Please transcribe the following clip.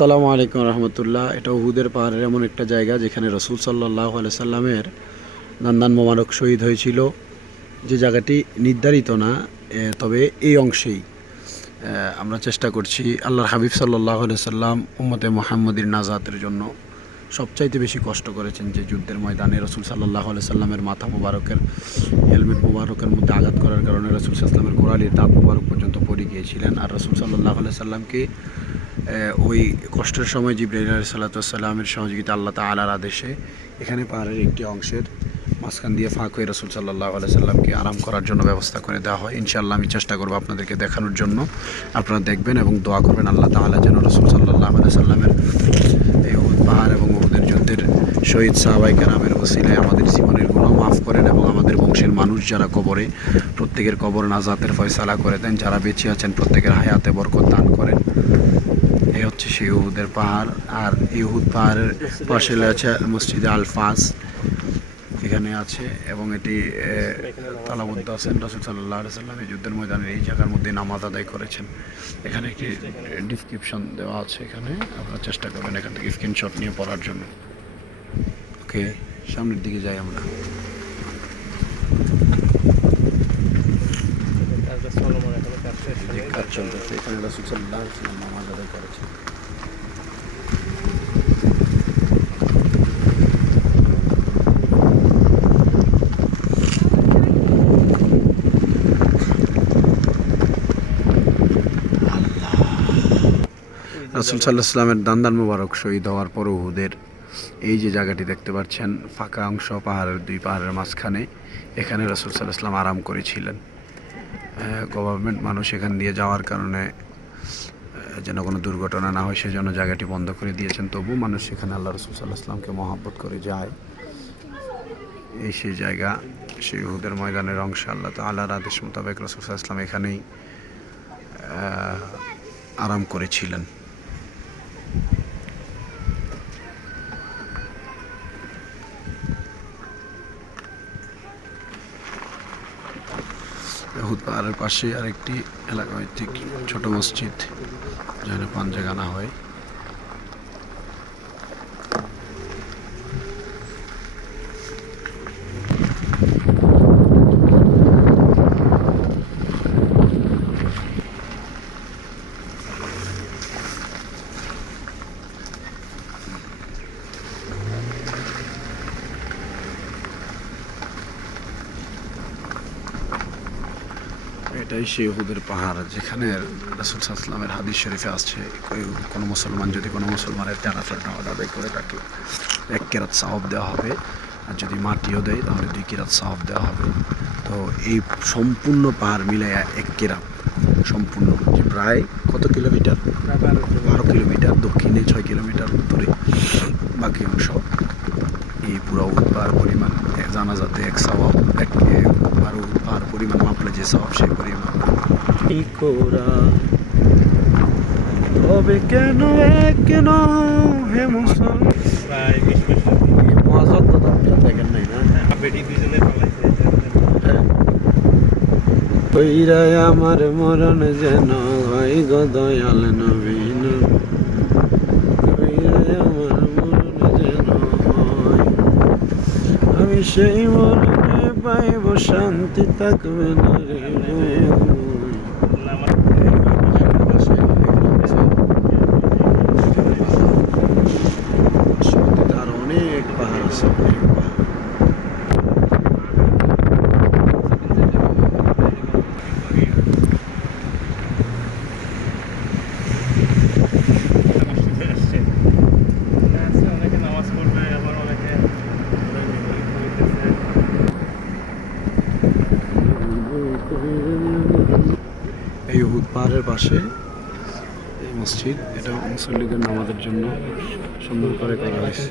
সালামু আলাইকুম রহমতুল্লাহ। এটা উহুদের পাহাড়ের এমন একটা জায়গা যেখানে রসুল সাল্লাহ সাল্লামের নান্দান মোবারক শহীদ হয়েছিল। যে জায়গাটি নির্ধারিত না তবে এই অংশেই আমরা চেষ্টা করছি আল্লাহর হাবিব সাল্লাহ সাল্লাম উম্মতে মোহাম্মদীর নাজাতের জন্য সবচাইতে বেশি কষ্ট করেছেন যে যুদ্ধের ময়দানে রসুল সাল্লাহ সাল্লামের মাথা মোবারকের, হেলমেট মোবারকের মধ্যে আঘাত করার কারণে রসুল সাল্লামের গোড়ালির দাঁত মোবারক পর্যন্ত পড়ে গিয়েছিলেন। আর রসুল সাল্লাহ সাল্লামকে ওই কষ্টের সময় জিব্রাইল আলী সাল্লাতামের সহযোগিতা আল্লাহ তালার আদেশে এখানে পাহাড়ের একটি অংশের মাঝখান দিয়ে ফাঁক হয়ে রসুল সাল্লাহ সাল্লামকে আরাম করার জন্য ব্যবস্থা করে দেওয়া হয়। ইনশাআল্লাহ আমি চেষ্টা করব আপনাদেরকে দেখানোর জন্য। আপনারা দেখবেন এবং দোয়া করবেন আল্লাহ তাআলা যেন রসুল সাল্লাহ সাল্লামের এই পাহাড় এবং ওদের যুদ্ধের শহীদ সাহাবাই কেরামের ওসিলায় আমাদের জীবনের গুণ মাফ করেন এবং আমাদের বংশের মানুষ যারা কবরে প্রত্যেকের কবর নাজাতের ফয়সালা করে দেন, যারা বেঁচে আছেন প্রত্যেকের হায়াতে বরকত দান করেন। এই হচ্ছে সেই উহুদের পাহাড় আর এই উহুদ পাহাড়ের পাশে আছে মসজিদ আলফাস এখানে আছে এবং এটি এ, তালাবুদ্দ আছেন রাসুল সাল্লাহ সাল্লাম এই যুদ্ধের ময়দানের এই জায়গার মধ্যে নামাজ আদায় করেছেন। এখানে একটি ডিসক্রিপশন দেওয়া আছে এখানে আপনারা চেষ্টা করবেন এখান থেকে স্ক্রিনশট নিয়ে পড়ার জন্য। ওকে সামনের দিকে যাই আমরা কাজটা চলমান এখনও কাজ শেষ চলতেছে, এখানে নামাজ আদায় রাসুল সাল্লাহ সাল্লামের দান্দান মুবারক শহীদ হওয়ার পর উহুদের এই যে জায়গাটি দেখতে পাচ্ছেন, ফাঁকা অংশ পাহাড়ের দুই পাহাড়ের মাঝখানে, এখানে রাসুল সাল্লাহ আরাম করেছিলেন। গভর্নমেন্ট মানুষ এখান দিয়ে যাওয়ার কারণে যেন কোনো দুর্ঘটনা না হয়, সেজন্য জায়গাটি বন্ধ করে দিয়েছেন। তবু মানুষ সেখানে আল্লাহ রসুল আসলামকে মহাব্বত করে যায়। এই সেই জায়গা, সেই উহুদের ময়দানের অংশ, আল্লাহ তো আল্লাহর আদেশ মোতাবেক রসুল আসলাম এখানেই আরাম করেছিলেন। পাহাড়ের পাশে আরেকটি এলাকা ভিত্তিক ছোট মসজিদ যেখানে পাঞ্জা গানা হয়। এটাই সেই উহুদের পাহাড় যেখানে রাসুল সাল্লামের হাদিস শরীফে আসছে কোনো মুসলমান যদি কোনো মুসলমানের জানাফের নামাজ আদায় করে তাকে এক কেরাত সাহব দেওয়া হবে। আর যদি মাটিও দেয় তাহলে দুই কেরাত সাহব দেওয়া হবে। তো এই সম্পূর্ণ পাহাড় মিলে এক কেরাত সম্পূর্ণ। যে প্রায় কত কিলোমিটার? বারো কিলোমিটার। দক্ষিণে ছয় কিলোমিটার উত্তরে। বাকি অংশ এই পুরো উৎপার পরিমাণ জানাজাতে এক সবাব এক বারো উৎপার পরিমাণ মাপলে যে সবাব সেই পরিমাণ। কি করা? তবে কেন কেন হে মুসলমান? দেখেন নাই না? পালাইছে কইরাই আমার মরণ যেন হয় গো দয়াল নবীন। কইরাই আমার মরণ যেন হয়। আমি সেই মরণে পাইব শান্তি থাকবে না রে নামাজ আর অনেক পাহাড় আছে অনেক পাহাড় আসছে আসছে অনেকে নামাজ পড়বে আবার অনেকে এই উহুদ পাহাড়ের পাশে এই মসজিদ এটা মুসল্লিদের নামাজের জন্য সুন্দর করে করা হয়েছে।